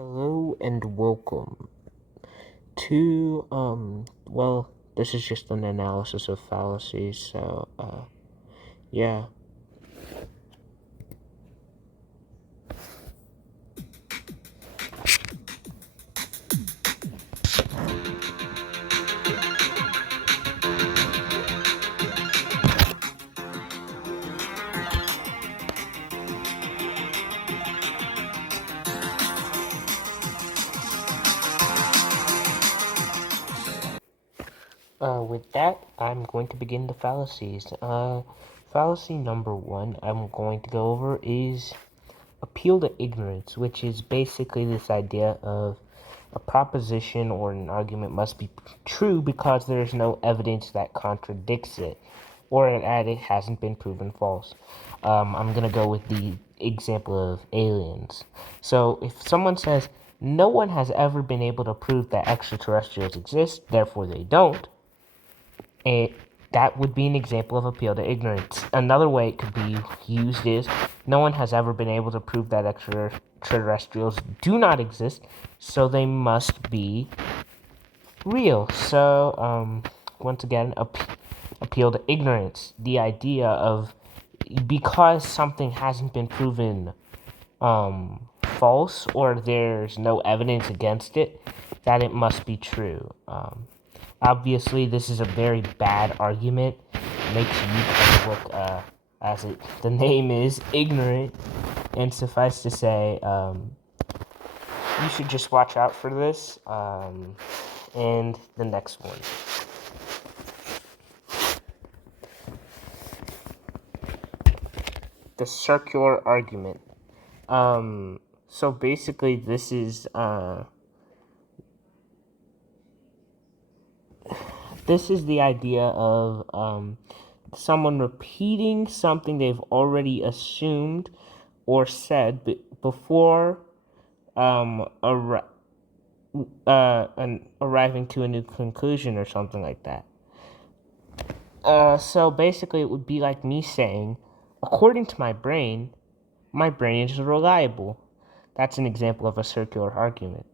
Hello and welcome to, this is just an analysis of fallacies, so, yeah. With that, I'm going to begin the fallacies. Fallacy number one I'm going to go over is appeal to ignorance, which is basically this idea of a proposition or an argument must be true because there is no evidence that contradicts it, or that it hasn't been proven false. I'm going to go with the example of aliens. So if someone says, no one has ever been able to prove that extraterrestrials exist, therefore they don't, that would be an example of appeal to ignorance. Another way it could be used is, no one has ever been able to prove that extraterrestrials do not exist, so they must be real. So, once again, appeal to ignorance. The idea of, because something hasn't been proven false, or there's no evidence against it, that it must be true. Obviously, this is a very bad argument. It makes you look, the name is, ignorant. And suffice to say, you should just watch out for this. And the next one. The circular argument. So basically, this is the idea of someone repeating something they've already assumed or said before arriving to a new conclusion or something like that. So basically, it would be like me saying, according to my brain is reliable. That's an example of a circular argument.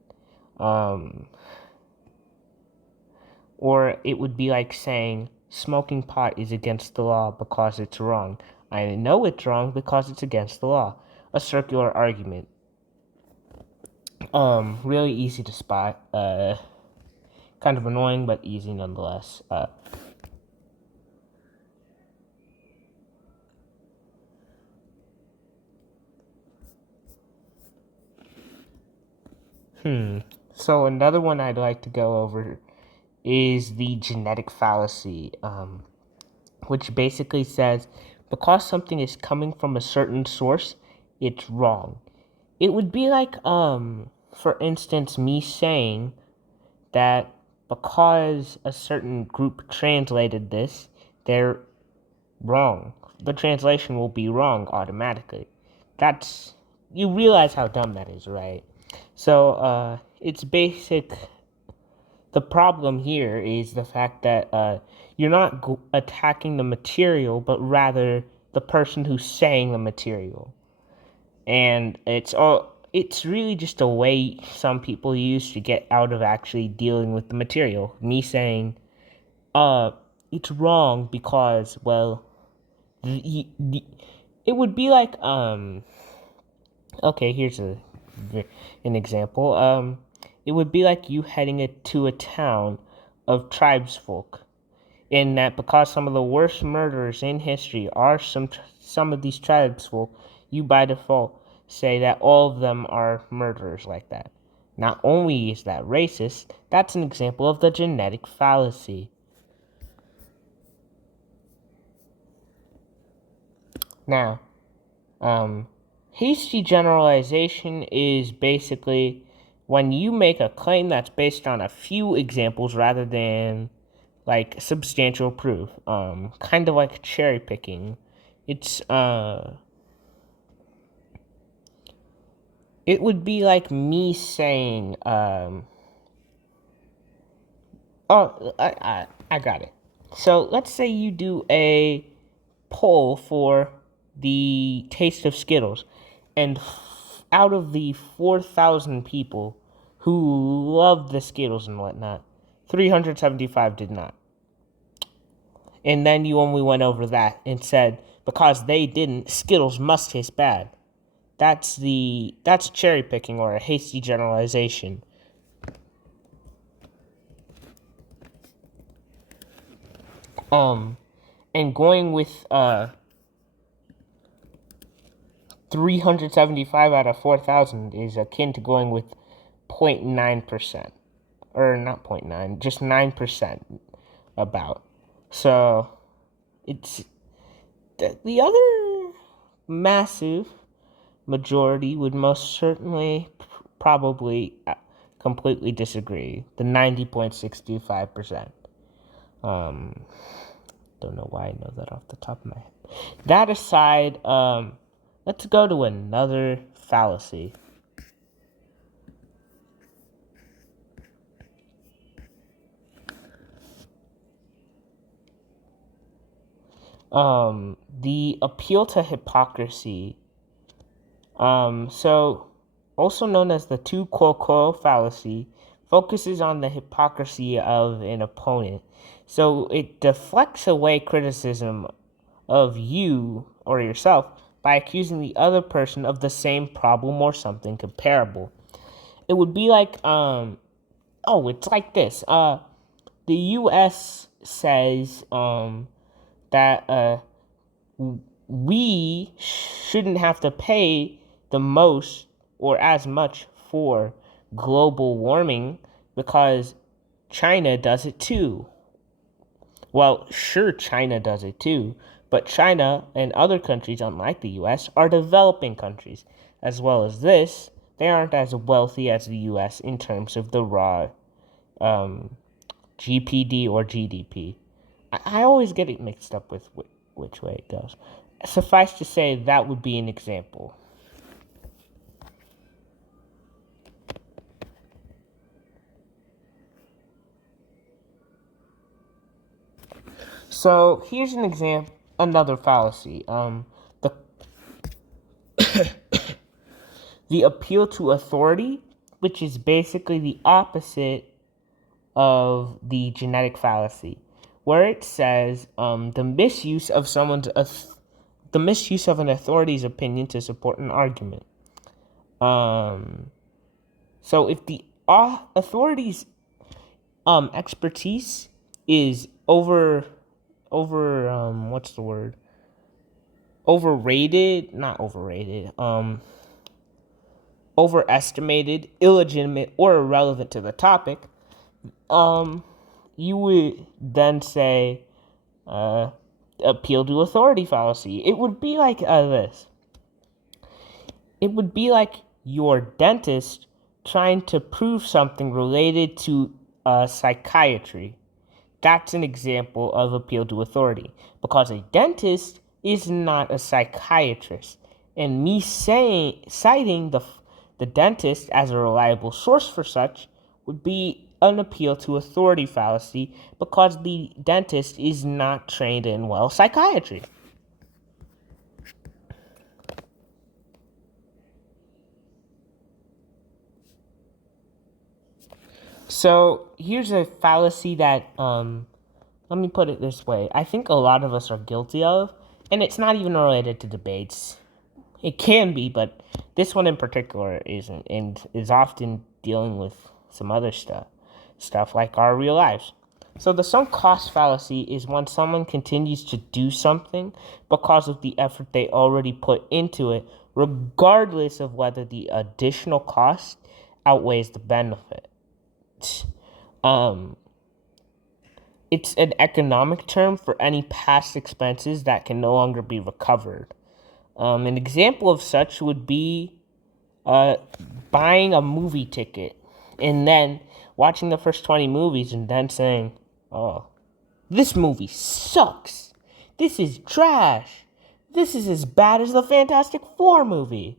Or it would be like saying, smoking pot is against the law because it's wrong. I know it's wrong because it's against the law. A circular argument. Really easy to spot. Kind of annoying, but easy nonetheless. So another one I'd like to go over is the genetic fallacy, which basically says, because something is coming from a certain source, it's wrong. It would be like, for instance, me saying that because a certain group translated this, they're wrong. The translation will be wrong automatically. You realize how dumb that is, right? So, it's basic. The problem here is the fact that you're not attacking the material, but rather the person who's saying the material. And it's really just a way some people use to get out of actually dealing with the material. Me saying, it's wrong because, well, it would be like, okay, here's an example. It would be like you heading to a town of tribesfolk, in that because some of the worst murderers in history are some of these tribesfolk, you by default say that all of them are murderers like that. Not only is that racist, that's an example of the genetic fallacy. Now, hasty generalization is basically when you make a claim that's based on a few examples rather than like substantial proof. Kind of like cherry picking. It would be like me saying, I got it. So let's say you do a poll for the taste of Skittles, and out of the 4,000 people who loved the Skittles and whatnot, 375 did not. And then you only went over that and said, because they didn't, Skittles must taste bad. That's cherry picking or a hasty generalization. And going with 375 out of 4,000 is akin to going with 0.9%. Or not 0.9, just 9% about. So, it's the other massive majority would most certainly probably completely disagree. The 90.625%. Don't know why I know that off the top of my head. That aside, let's go to another fallacy. The appeal to hypocrisy. So also known as the tu quoque fallacy, focuses on the hypocrisy of an opponent. So it deflects away criticism of you or yourself by accusing the other person of the same problem or something comparable. It would be like, it's like this. The U.S. says, that, we shouldn't have to pay the most or as much for global warming because China does it too. Well, sure, China does it too, but China and other countries, unlike the US, are developing countries. As well as this, they aren't as wealthy as the US in terms of the raw GPD or GDP. I always get it mixed up with which way it goes. Suffice to say, that would be an example. So here's an example, another fallacy. The the appeal to authority, which is basically the opposite of the genetic fallacy, where it says the misuse of an authority's opinion to support an argument. So if the authority's expertise is overestimated, illegitimate, or irrelevant to the topic, you would then say appeal to authority fallacy. It would be like this. It would be like your dentist trying to prove something related to psychiatry. That's an example of appeal to authority, because a dentist is not a psychiatrist. And me citing the dentist as a reliable source for such would be an appeal to authority fallacy, because the dentist is not trained in, psychiatry. So here's a fallacy that, let me put it this way. I think a lot of us are guilty of, and it's not even related to debates. It can be, but this one in particular isn't, and is often dealing with some other stuff like our real lives. So the sunk cost fallacy is when someone continues to do something because of the effort they already put into it, regardless of whether the additional cost outweighs the benefit. It's an economic term for any past expenses that can no longer be recovered. An example of such would be buying a movie ticket and then watching the first 20 movies and then saying, oh, this movie sucks. This is trash. This is as bad as the Fantastic Four movie.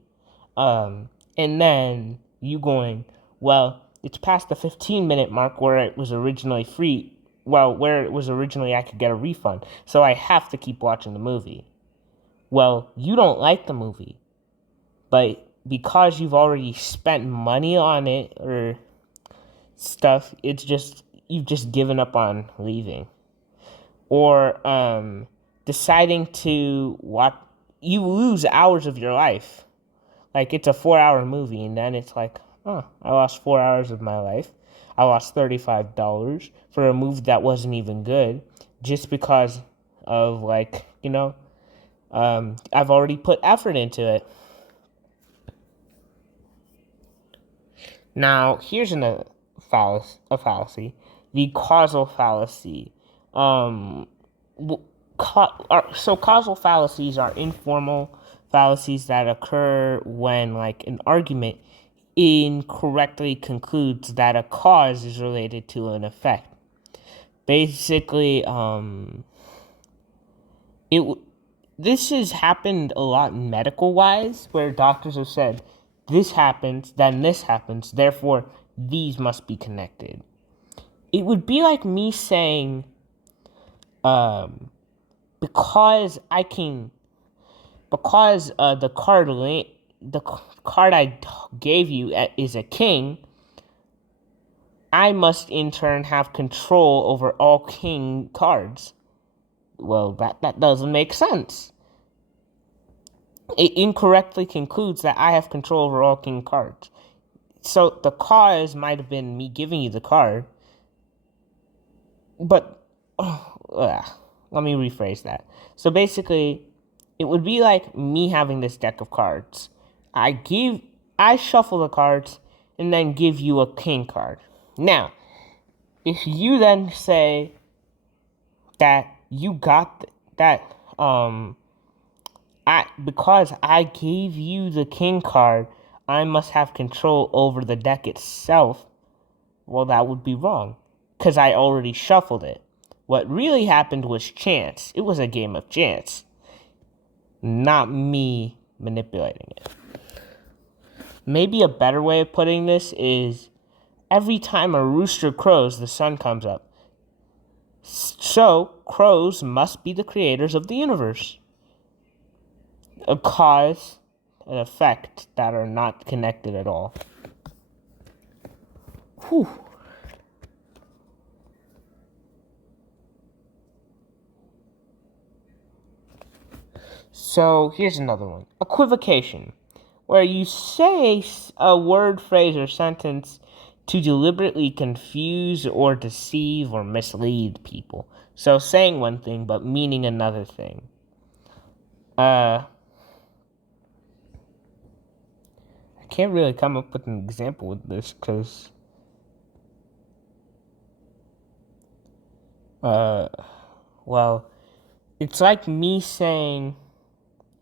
And then you going, well, it's past the 15-minute mark where it was originally free. Well, where it was originally I could get a refund. So I have to keep watching the movie. Well, you don't like the movie, but because you've already spent money on it or stuff, it's just you've just given up on leaving. Or deciding to watch, you lose hours of your life. Like, it's a 4-hour movie, and then it's like, oh, I lost 4 hours of my life. I lost $35 for a movie that wasn't even good, just because of, like, I've already put effort into it. Now, here's a fallacy, the causal fallacy. So causal fallacies are informal fallacies that occur when, like, an argument incorrectly concludes that a cause is related to an effect. Basically, this has happened a lot medical wise, where doctors have said this happens, then this happens, therefore these must be connected. It would be like me saying, because the card I gave you is a king, I must in turn have control over all king cards. Well, that doesn't make sense. It incorrectly concludes that I have control over all king cards. So the cause might have been me giving you the card, but let me rephrase that. So basically, it would be like me having this deck of cards. I shuffle the cards and then give you a king card. Now, if you then say that you got that, because I gave you the king card, I must have control over the deck itself. Well, that would be wrong, because I already shuffled it. What really happened was chance. It was a game of chance, not me manipulating it. Maybe a better way of putting this is, every time a rooster crows, the sun comes up. So, crows must be the creators of the universe. A cause and effect that are not connected at all. Whew. So, here's another one. Equivocation, where you say a word, phrase, or sentence to deliberately confuse or deceive or mislead people. So, saying one thing but meaning another thing. I can't really come up with an example with this, because well, it's like me saying,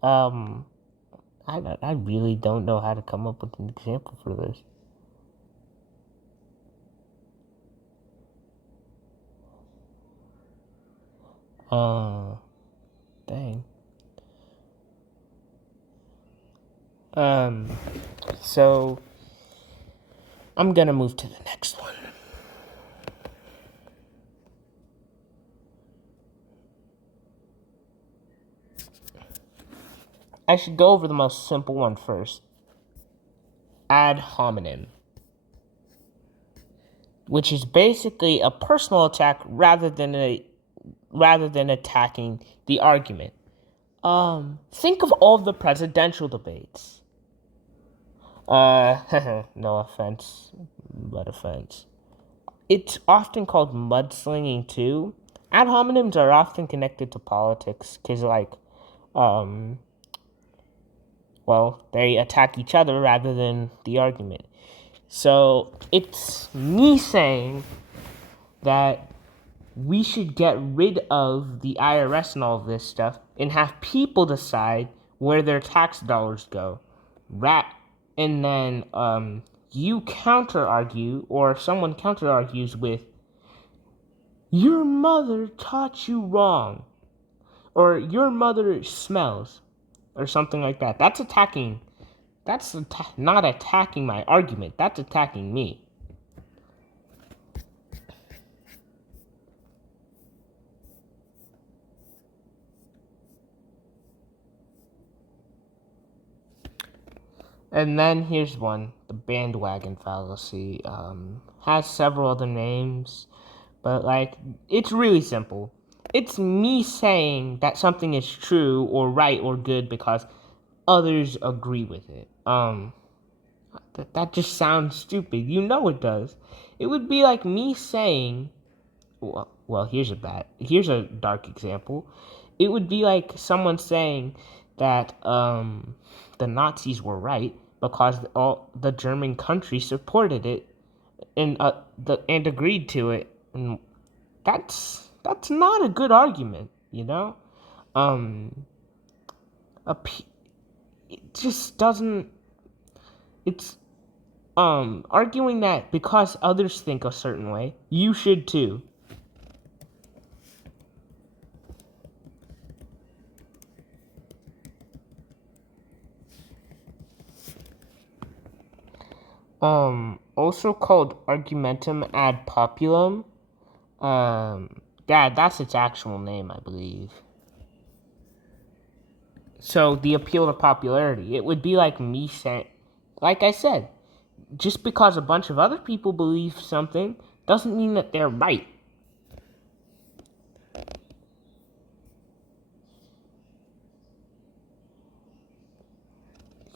I really don't know how to come up with an example for this. Dang. So I'm gonna move to the next one. I should go over the most simple one first. Ad hominem, which is basically a personal attack rather than attacking the argument. Think of all the presidential debates. No offense, but offense. It's often called mudslinging too. Ad hominems are often connected to politics, because, like, they attack each other rather than the argument. So it's me saying that we should get rid of the IRS and all of this stuff and have people decide where their tax dollars go. And then you counter argue, or someone counter argues with, your mother taught you wrong, or your mother smells, or something like that. That's attacking. That's not attacking my argument. That's attacking me. And then here's one, the bandwagon fallacy. Has several other names, but like, it's really simple. It's me saying that something is true or right or good because others agree with it. That just sounds stupid. You know it does. It would be like me saying, well, here's a dark example. It would be like someone saying that the Nazis were right because all the German country supported it and and agreed to it, and that's not a good argument, you know. Um, it just doesn't. It's arguing that because others think a certain way, you should too. Also called argumentum ad populum. That's its actual name, I believe. So the appeal to popularity, it would be like me saying, like I said, just because a bunch of other people believe something doesn't mean that they're right.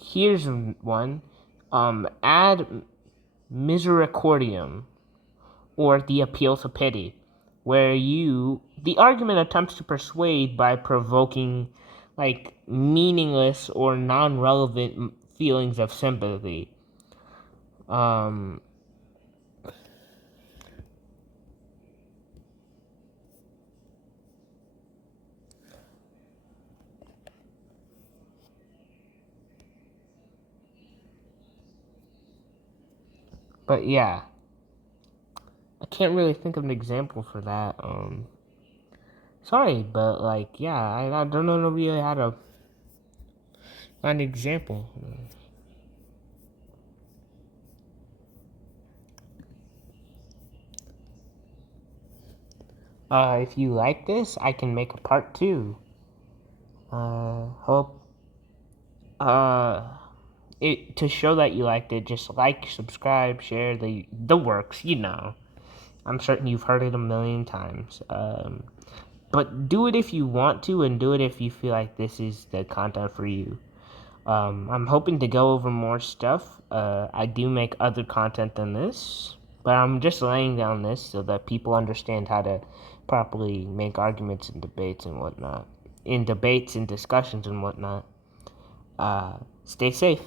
Here's one, ad misericordiam, or the appeal to pity, where the argument attempts to persuade by provoking like meaningless or non-relevant feelings of sympathy. Um, but yeah, I can't really think of an example for that. Sorry, but like, yeah, I don't know really how to find an example. If you like this, I can make a part 2. Hope to show that you liked it, just like, subscribe, share the works. I'm certain you've heard it a million times. But do it if you want to, and do it if you feel like this is the content for you. I'm hoping to go over more stuff. I do make other content than this, but I'm just laying down this so that people understand how to properly make arguments and debates and whatnot. In debates and discussions and whatnot. Stay safe.